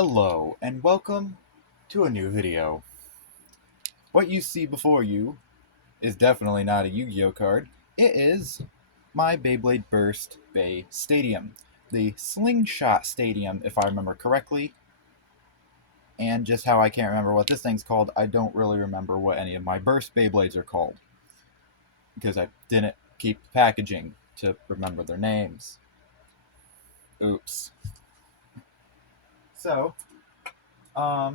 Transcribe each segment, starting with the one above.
Hello and welcome to a new video. What you see before you is definitely not a Yu-Gi-Oh card. It is my Beyblade Burst Bay Stadium. The Slingshot Stadium, if I remember correctly. And just how I can't remember what this thing's called, I don't really remember what any of my Burst Beyblades are called. Because I didn't keep the packaging to remember their names. Oops. So, I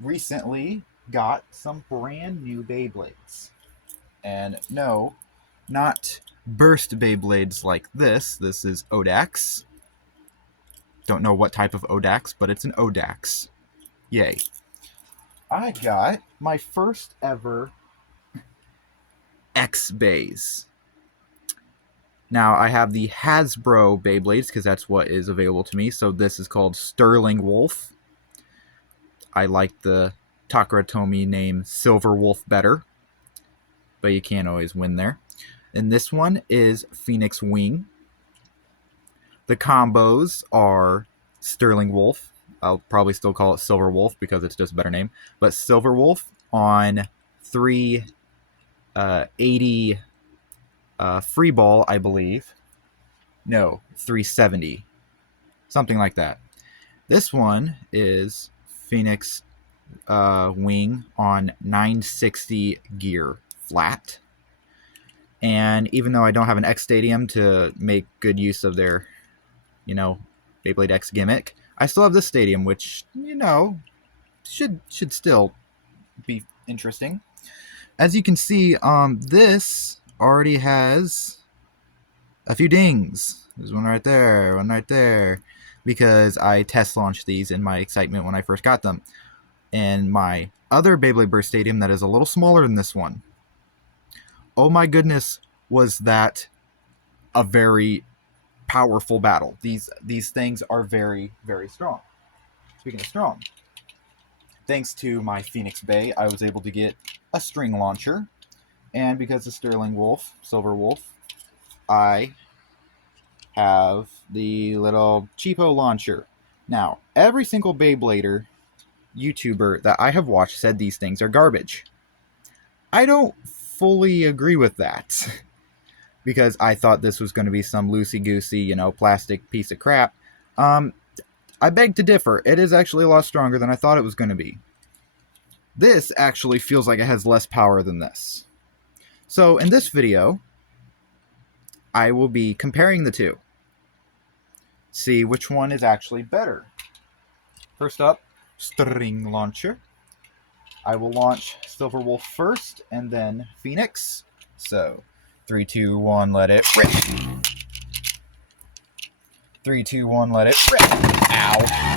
recently got some brand new Beyblades. And no, not burst Beyblades like this. This is Odax. Don't know what type of Odax, but it's an Odax. Yay. I got my first ever X-Beys. Now, I have the Hasbro Beyblades, because that's what is available to me. So this is called Sterling Wolf. I like the Takara Tomy name Silver Wolf better, but you can't always win there. And this one is Phoenix Wing. The combos are Sterling Wolf. I'll probably still call it Silver Wolf because it's just a better name. But Silver Wolf on 380 free ball, I believe. No, 370. Something like that. This one is Phoenix Wing on 960 gear flat. And even though I don't have an X Stadium to make good use of their, Beyblade X gimmick, I still have this stadium, which, should still be interesting. As you can see, this already has a few dings. There's one right there, because I test launched these in my excitement when I first got them. And my other Beyblade Burst Stadium that is a little smaller than this one, oh my goodness, was that a very powerful battle. These things are very, very strong. Speaking of strong, thanks to my Phoenix Bay, I was able to get a string launcher. And because of Sterling Wolf, Silver Wolf, I have the little cheapo launcher. Now, every single Beyblader YouTuber that I have watched said these things are garbage. I don't fully agree with that because I thought this was going to be some loosey-goosey, plastic piece of crap. I beg to differ. It is actually a lot stronger than I thought it was going to be. This actually feels like it has less power than this. So in this video, I will be comparing the two. See which one is actually better. First up, string launcher. I will launch Silver Wolf first, and then Phoenix. So, 3, 2, 1, let it rip. 3, 2, 1, let it rip. Ow.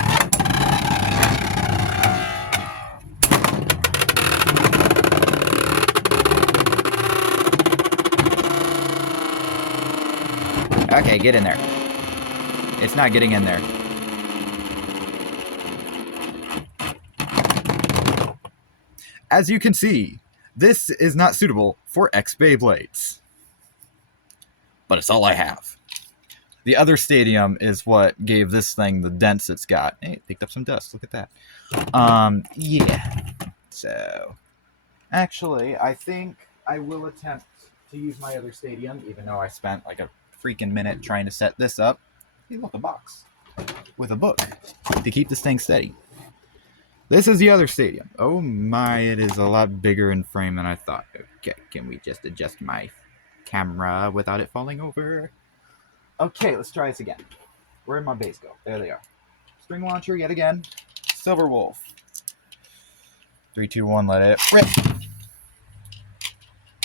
Okay, get in there. It's not getting in there. As you can see, this is not suitable for X-Beyblades. But it's all I have. The other stadium is what gave this thing the dents it's got. Hey, it picked up some dust. Look at that. Yeah. So, actually, I think I will attempt to use my other stadium, even though I spent like a freaking minute trying to set this up. Hey, look, a box with a book to keep this thing steady. This is the other stadium. Oh my, it is a lot bigger in frame than I thought. Okay, can we just adjust my camera without it falling over? Okay, let's try this again. Where did my base go? There they are. String launcher yet again. Silver Wolf. 3, 2, 1, let it rip.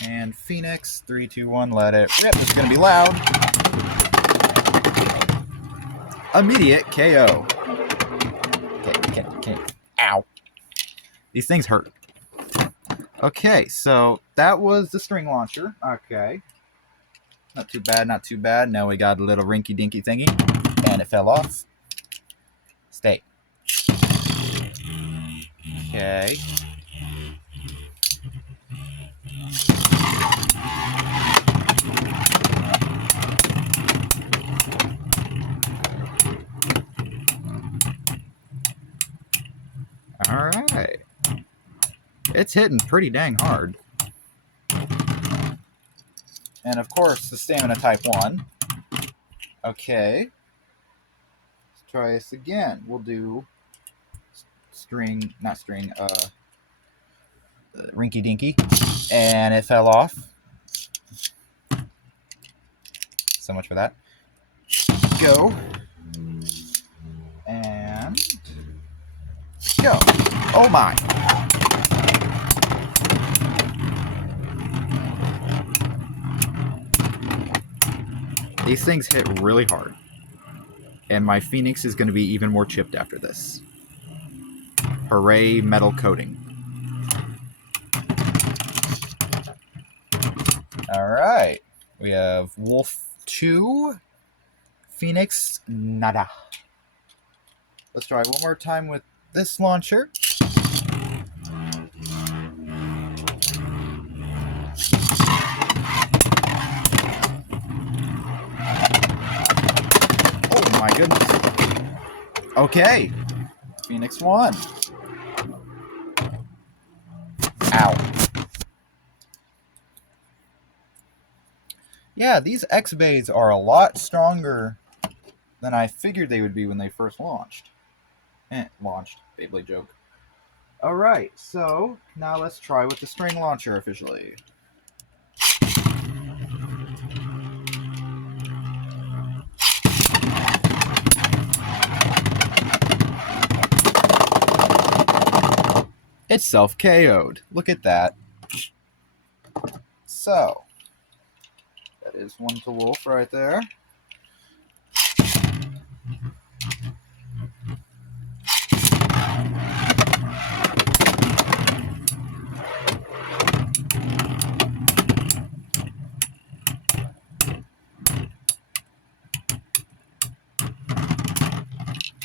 And Phoenix. 3, 2, 1, let it rip. It's going to be loud. Immediate KO. Okay. Ow. These things hurt. Okay, so that was the string launcher. Okay. Not too bad. Now we got a little rinky-dinky thingy. And it fell off. Stay. Okay. Alright. It's hitting pretty dang hard. And of course, the stamina type 1. Okay. Let's try this again. We'll do Rinky Dinky. And it fell off. So much for that. Go. And go. Oh my. These things hit really hard. And my Phoenix is going to be even more chipped after this. Hooray, metal coating. Alright. We have Wolf 2, Phoenix, nada. Let's try one more time with this launcher. Oh my goodness. Okay. Phoenix 1. Ow. Yeah, these X-Bays are a lot stronger than I figured they would be when they first launched. Launched. Beyblade joke. Alright, so now let's try with the string launcher officially. It's self-KO'd. Look at that. So, that is 1 to Wolf right there.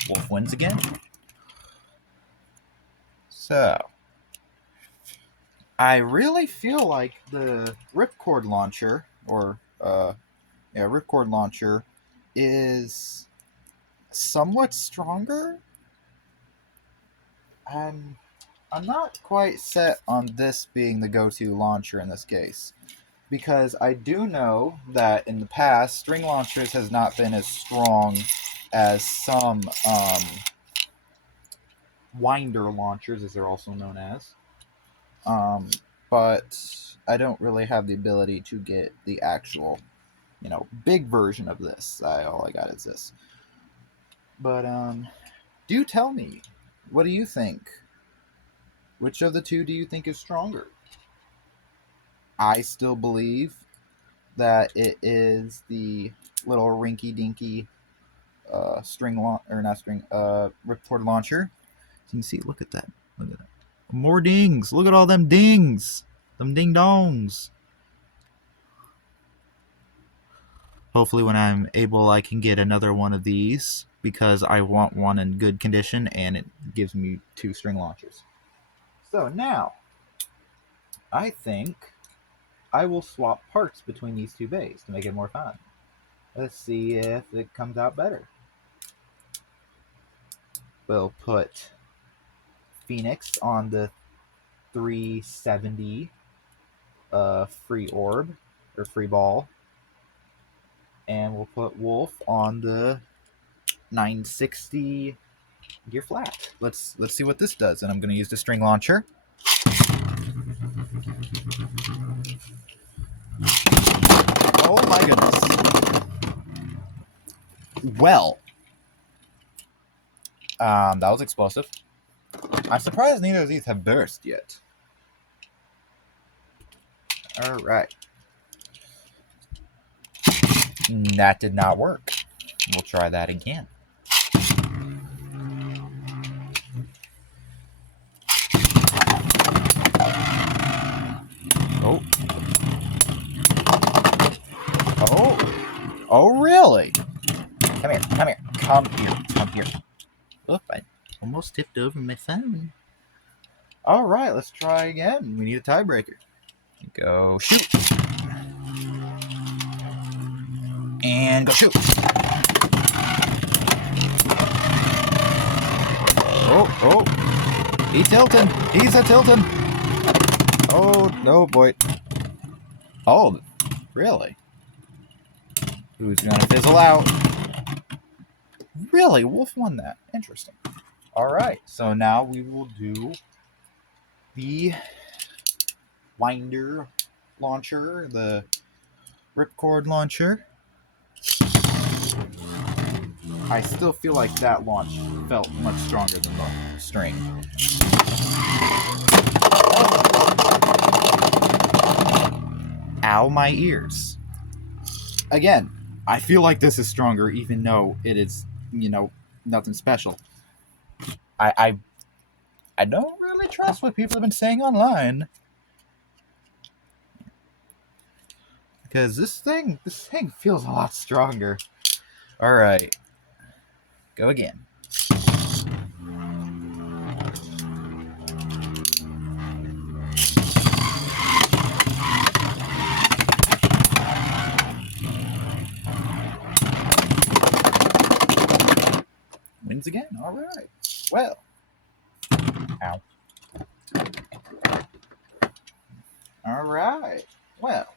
Wolf wins again. So, I really feel like the Ripcord launcher, Ripcord launcher, is somewhat stronger. I'm not quite set on this being the go-to launcher in this case, because I do know that in the past, string launchers has not been as strong as some winder launchers, as they're also known as. But I don't really have the ability to get the actual, big version of this. All I got is this. But do tell me, what do you think? Which of the two do you think is stronger? I still believe that it is the little rinky-dinky ripcord launcher. So you can see, look at that. Look at that. More dings. Look at all them dings. Them ding-dongs. Hopefully when I'm able, I can get another one of these, because I want one in good condition, and it gives me 2 string launchers. So now, I think I will swap parts between these 2 bays to make it more fun. Let's see if it comes out better. We'll put Phoenix on the 370 free orb, or free ball. And we'll put Wolf on the 960 gear flat. Let's see what this does. And I'm going to use the string launcher. Oh my goodness. Well, that was explosive. I'm surprised neither of these have burst yet. Alright. That did not work. We'll try that again. Oh. Oh. Oh, really? Come here. Come here. Come here. Come here. Oop, I almost tipped over my phone. Alright, let's try again. We need a tiebreaker. Go shoot. And go shoot. Oh, oh. He's tilting. He's a tilting. Oh, no, boy. Oh, really? Who's going to fizzle out? Really? Wolf won that. Interesting. All right. So now we will do the winder launcher, the ripcord launcher. I still feel like that launch felt much stronger than the string. Ow, my ears. Again, I feel like this is stronger even though it is, nothing special. I don't really trust what people have been saying online. Because this thing feels a lot stronger. Alright. Go again. Wins again. Alright. Well. Ow. Alright. Well.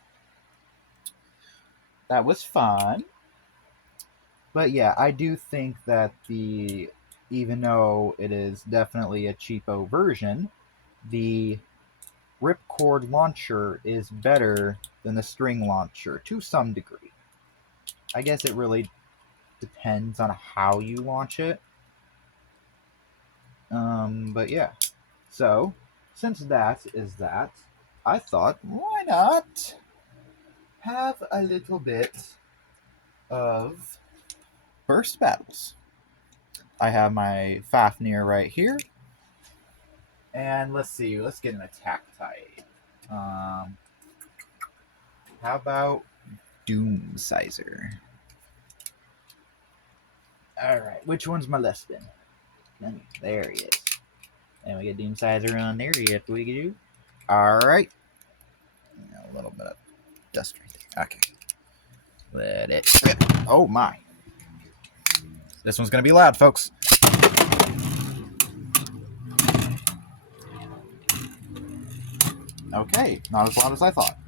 That was fun. But yeah, I do think that even though it is definitely a cheapo version, the ripcord launcher is better than the string launcher to some degree. I guess it really depends on how you launch it. But yeah. So, since that is that, I thought, why not have a little bit of burst battles. I have my Fafnir right here. And let's see, let's get an attack type. How about Doom Sizer? Alright, which one's my left spin? There he is. And we get Doom Sizer on there, if we do. Alright. A little bit of dust right there. Okay. Let it rip. Oh my. This one's going to be loud, folks. Okay, not as loud as I thought.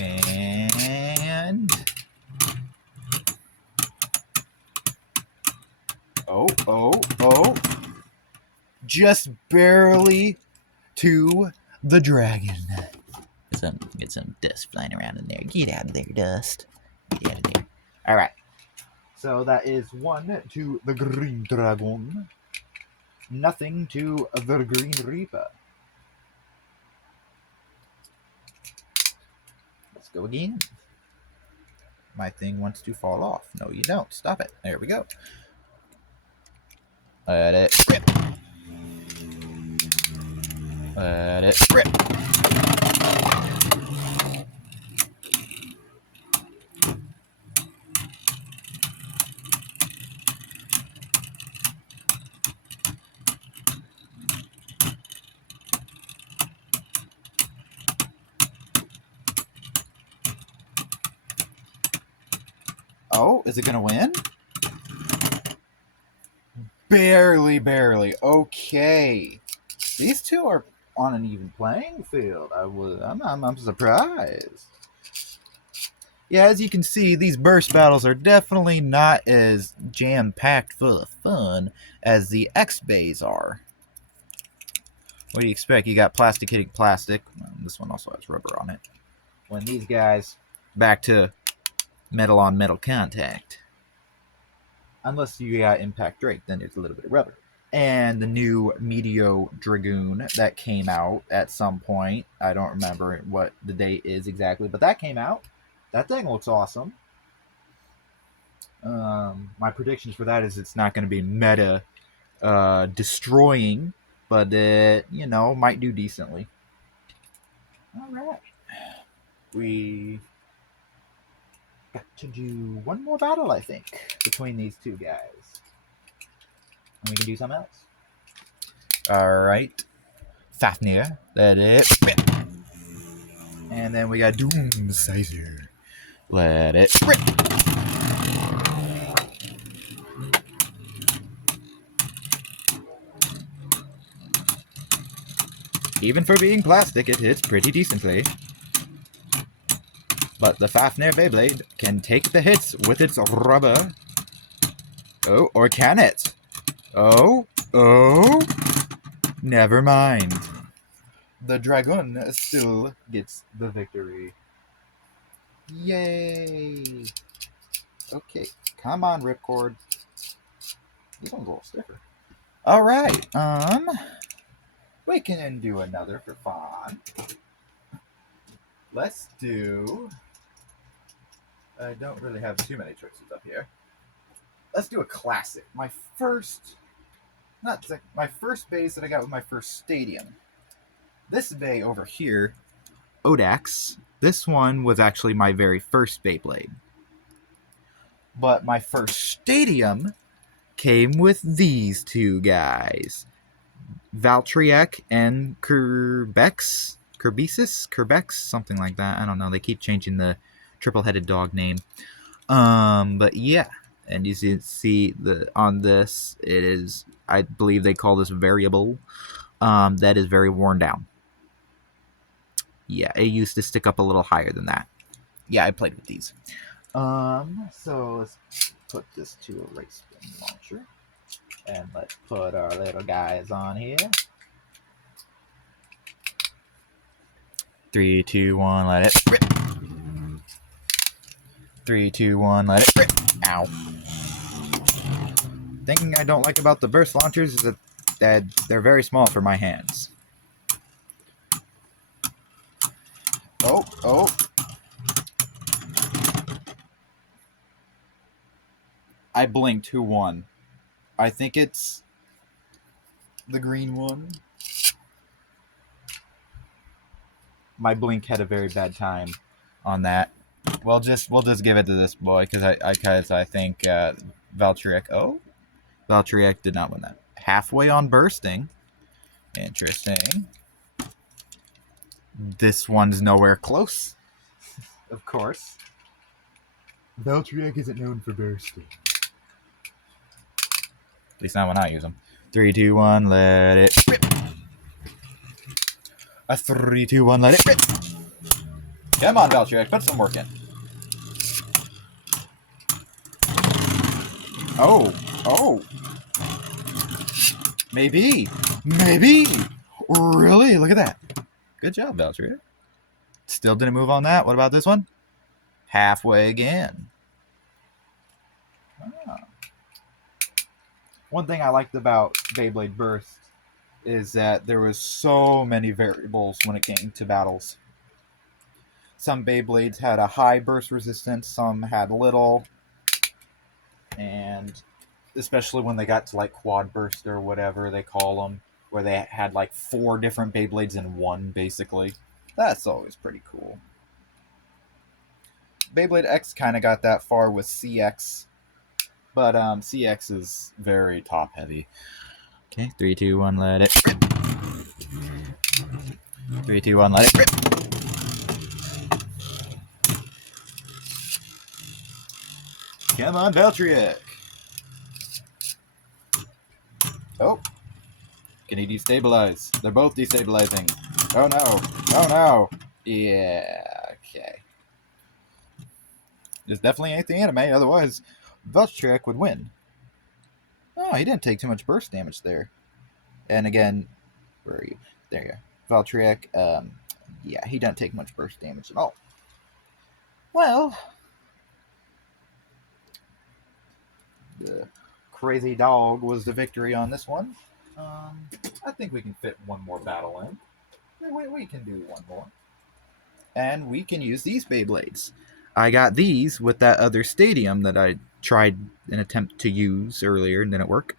And... Oh. Just barely to the dragon. Get some dust flying around in there. Get out of there, dust. Get out of there. Alright. So that is 1 to the green dragon. Nothing to the green reaper. Let's go again. My thing wants to fall off. No, you don't. Stop it. There we go. Let it rip. Let it rip. Oh, is it going to win? Barely. Okay. These two are on an even playing field. I'm surprised. Yeah, as you can see, these burst battles are definitely not as jam-packed full of fun as the X-Bays are. What do you expect? You got plastic hitting plastic. This one also has rubber on it. When these guys, back to metal on metal contact. Unless you got Impact Drake, then it's a little bit of rubber. And the new Meteo Dragoon that came out at some point. I don't remember what the date is exactly, but that came out. That thing looks awesome. My predictions for that is it's not going to be meta destroying, but it, might do decently. All right. We got to do one more battle, I think, between these two guys. And we can do something else. Alright. Fafnir. Let it rip. And then we got Doom Sizer. Let it rip. Even for being plastic, it hits pretty decently. But the Fafnir Beyblade can take the hits with its rubber. Oh, or can it? Oh, never mind. The Dragon still gets the victory. Yay! Okay, come on, Ripcord. This one's a little stiffer. All right, we can do another for fun. Let's do. I don't really have too many choices up here. Let's do a classic. My first Beys that I got with my first stadium. This Bey over here, Odax. This one was actually my very first Beyblade. But my first stadium came with these two guys. Valtryek and Kerbex, something like that. I don't know. They keep changing the triple-headed dog name. But yeah, and you see on this, it is, I believe they call this variable. That is very worn down. Yeah, it used to stick up a little higher than that. Yeah, I played with these. So let's put this to a race spin launcher. And let's put our little guys on here. 3, 2, 1, let it rip. 3, 2, 1, let it rip. Ow. Thing I don't like about the burst launchers is that they're very small for my hands. Oh. I blinked. Who won? I think it's the green one. My blink had a very bad time on that. We'll just give it to this boy because I think Valtryek. Oh, Valtryek did not win that. Halfway on bursting. Interesting. This one's nowhere close. Of course. Valtryek isn't known for bursting. At least not when I use them. 3, 2, 1, let it rip. A 3, 2, 1, let it rip. Come on, Valtryek, put some work in. Oh. Maybe. Really? Look at that. Good job, Valtryek. Still didn't move on that. What about this one? Halfway again. One thing I liked about Beyblade Burst is that there was so many variables when it came to battles. Some Beyblades had a high burst resistance, some had little, and especially when they got to like quad burst or whatever they call them, where they had like 4 different Beyblades in one, basically. That's always pretty cool. Beyblade X kind of got that far with CX, but CX is very top heavy. Okay, 3, 2, 1, let it rip. 3, 2, 1, let it rip. Come on, Valtryek. Oh. Can he destabilize? They're both destabilizing. Oh no. Yeah, okay. This definitely ain't the anime, otherwise Valtryek would win. Oh, he didn't take too much burst damage there. And again, where are you? There you go. Valtryek, yeah, he doesn't take much burst damage at all. Well, the crazy dog was the victory on this one. I think we can fit one more battle in. We can do one more. And we can use these Beyblades. I got these with that other stadium that I tried an attempt to use earlier and didn't work.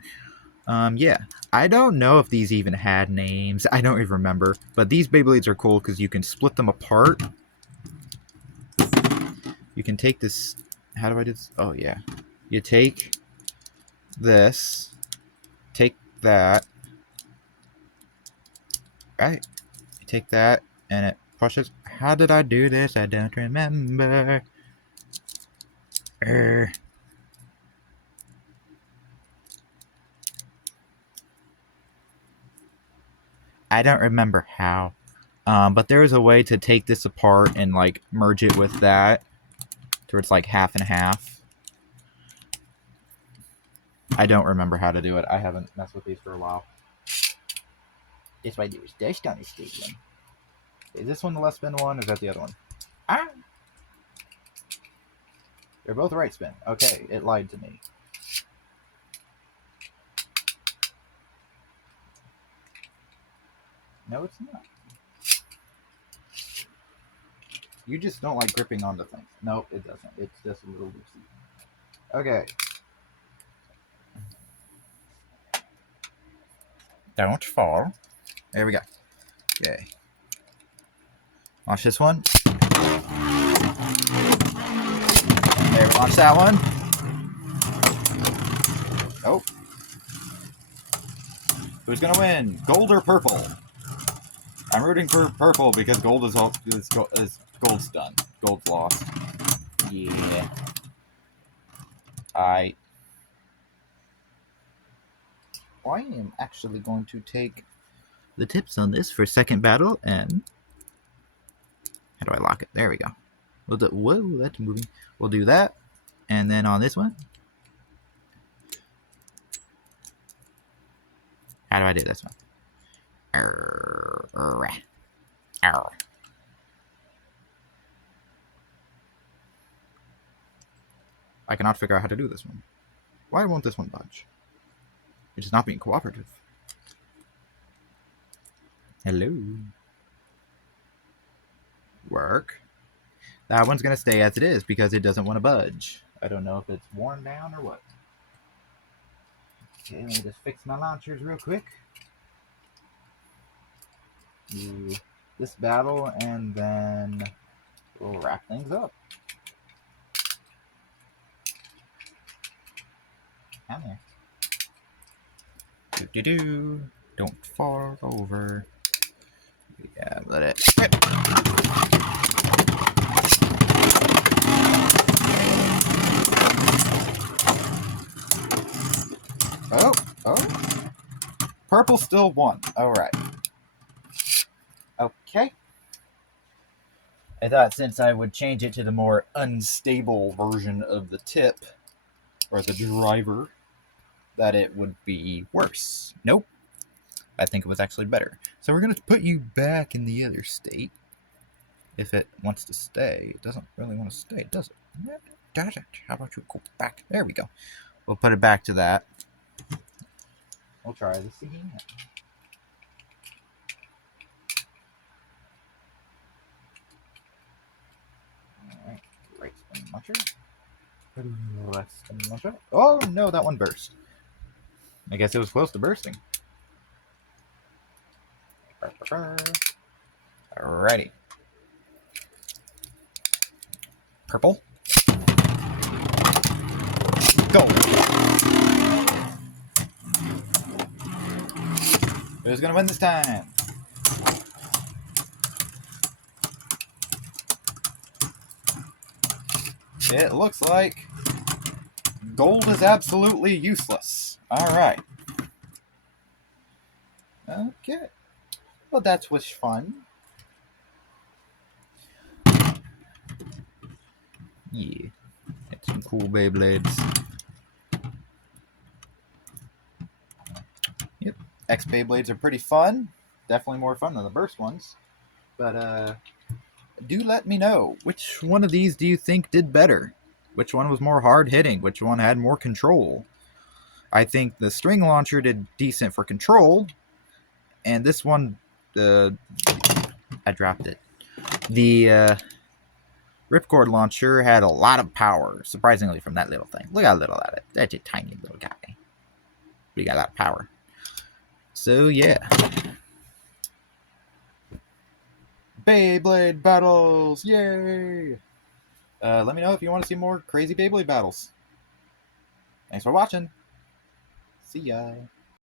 Yeah. I don't know if these even had names. I don't even remember. But these Beyblades are cool because you can split them apart. You can take this... How do I do this? Oh, yeah. You take this. Take that. Right? You take that and it pushes. How did I do this? I don't remember. I don't remember how. But there is a way to take this apart and like merge it with that, to where it's like half and half. I don't remember how to do it. I haven't messed with these for a while. This way there is dust on the stadium. Is this one the left spin one, or is that the other one? Ah! They're both right spin. Okay, it lied to me. No, it's not. You just don't like gripping onto things. Nope, it doesn't. It's just a little loosey. Okay. Don't fall. There we go. Okay. Launch this one. There, launch that one. Oh. Who's gonna win? Gold or purple? I'm rooting for purple because gold is gold's done. Gold's lost. Yeah. I am actually going to take the tips on this for second battle, and how do I lock it? There we go. We'll do, whoa, that's moving. We'll do that, and then on this one, how do I do this one? I cannot figure out how to do this one. Why won't this one budge? It is not being cooperative. Hello. Work. That one's going to stay as it is because it doesn't want to budge. I don't know if it's worn down or what. Okay, let me just fix my launchers real quick. Do this battle, and then we'll wrap things up. Come here. Do-do-do. Don't fall over. Yeah, let it rip. Oh. Purple still won. Alright. Okay. I thought since I would change it to the more unstable version of the tip, or the driver, that it would be worse. Nope. I think it was actually better. So we're going to put you back in the other state. If it wants to stay. It doesn't really want to stay, does it? Does it? How about you go back? There we go. We'll put it back to that. We'll try this again. Alright. Right spin launcher. Left spin launcher. Oh no, that one burst. I guess it was close to bursting. Alrighty. Purple. Go. Who's gonna win this time? It looks like gold is absolutely useless. Alright. Okay. Well, that was fun. Yeah. Got some cool Beyblades. Yep. X Beyblades are pretty fun. Definitely more fun than the burst ones. But, do let me know. Which one of these do you think did better? Which one was more hard hitting? Which one had more control? I think the string launcher did decent for control. And this one, I dropped it. The ripcord launcher had a lot of power, surprisingly, from that little thing. Look how little that is. That's a tiny little guy. But he got a lot of power. So, yeah. Beyblade battles! Yay! Let me know if you want to see more crazy Beyblade battles. Thanks for watching. See ya.